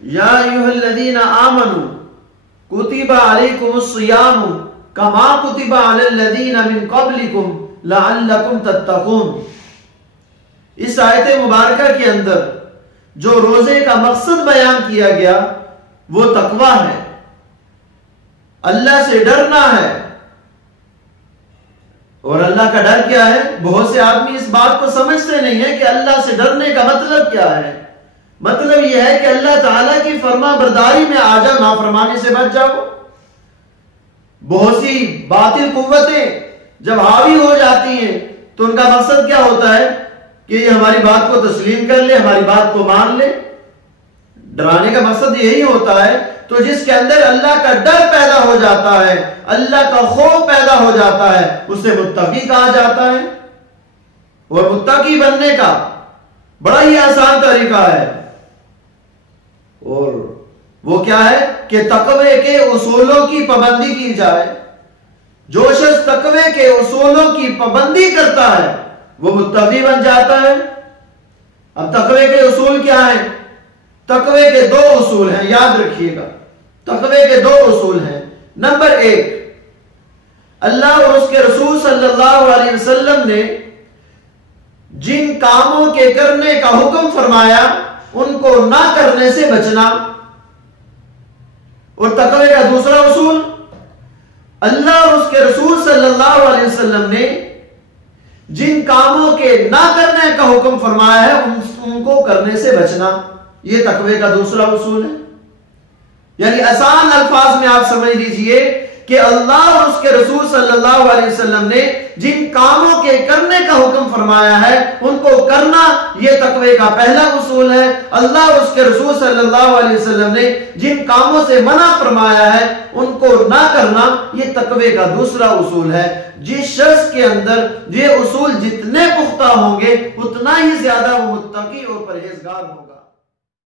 या अय्युहल्लज़ीना आमनू कुतिबा अलैकुमुस्सियामु कमा कुतिबा अलल्लज़ीना मिन क़ब्लिकुम लअल्लकुम तत्तक़ून। इस आयत मुबारका के अंदर जो रोजे का मकसद बयान किया गया वो तकवा है, अल्लाह से डरना है। और अल्लाह का डर क्या है? बहुत से आदमी इस बात को समझते नहीं है कि अल्लाह से डरने का मतलब क्या है। मतलब यह है कि अल्लाह ताला की फर्मा बरदारी में आ जाओ, नाफरमानी से बच जाओ। बहुत सी बातिल कुव्वतें जब हावी हो जाती हैं तो उनका मकसद क्या होता है कि ये हमारी बात को तस्लीम कर ले, हमारी बात को मान ले। डराने का मकसद यही होता है। तो जिसके अंदर अल्लाह का डर पैदा हो जाता है, अल्लाह का खौफ पैदा हो जाता है, उसे मुत्तकी कहा जाता है। और मुत्तकी बनने का बड़ा ही आसान तरीका है, और वो क्या है कि तकवे के उसूलों की पाबंदी की जाए। जो शख्स तकवे के उसूलों की पाबंदी करता है वो मुत्तकी बन जाता है। अब तकवे के उसूल क्या है? तकवे के दो उसूल हैं, याद रखिएगा। तकवे के दो उसूल हैं। नंबर एक, अल्लाह और उसके रसूल सल्लल्लाहु अलैहि वसल्लम ने जिन कामों के करने का हुक्म फरमाया उनको ना करने से बचना। और तकवे का दूसरा उसूल, अल्लाह और उसके रसूल सल्लल्लाहु अलैहि वसल्लम ने जिन कामों के ना करने का हुक्म फरमाया है उनको करने से बचना। यह तकवे का दूसरा उसूल है। यानी आसान अल्फाज में आप समझ लीजिए कि अल्लाह और उसके रसूल सल्लल्लाहु अलैहि वसल्लम ने जिन कामों के करने का हुक्म फरमाया है उनको करना, यह तकवे का पहला उसूल है। अल्लाह और उसके रसूल सल्लल्लाहु अलैहि वसल्लम ने जिन कामों से मना फरमाया है उनको ना करना, यह तकवे का दूसरा उसूल है। जिस शख्स के अंदर ये उसूल जितने पुख्ता होंगे उतना ही ज्यादा वो मुत्तकी और परहेजगार होगा।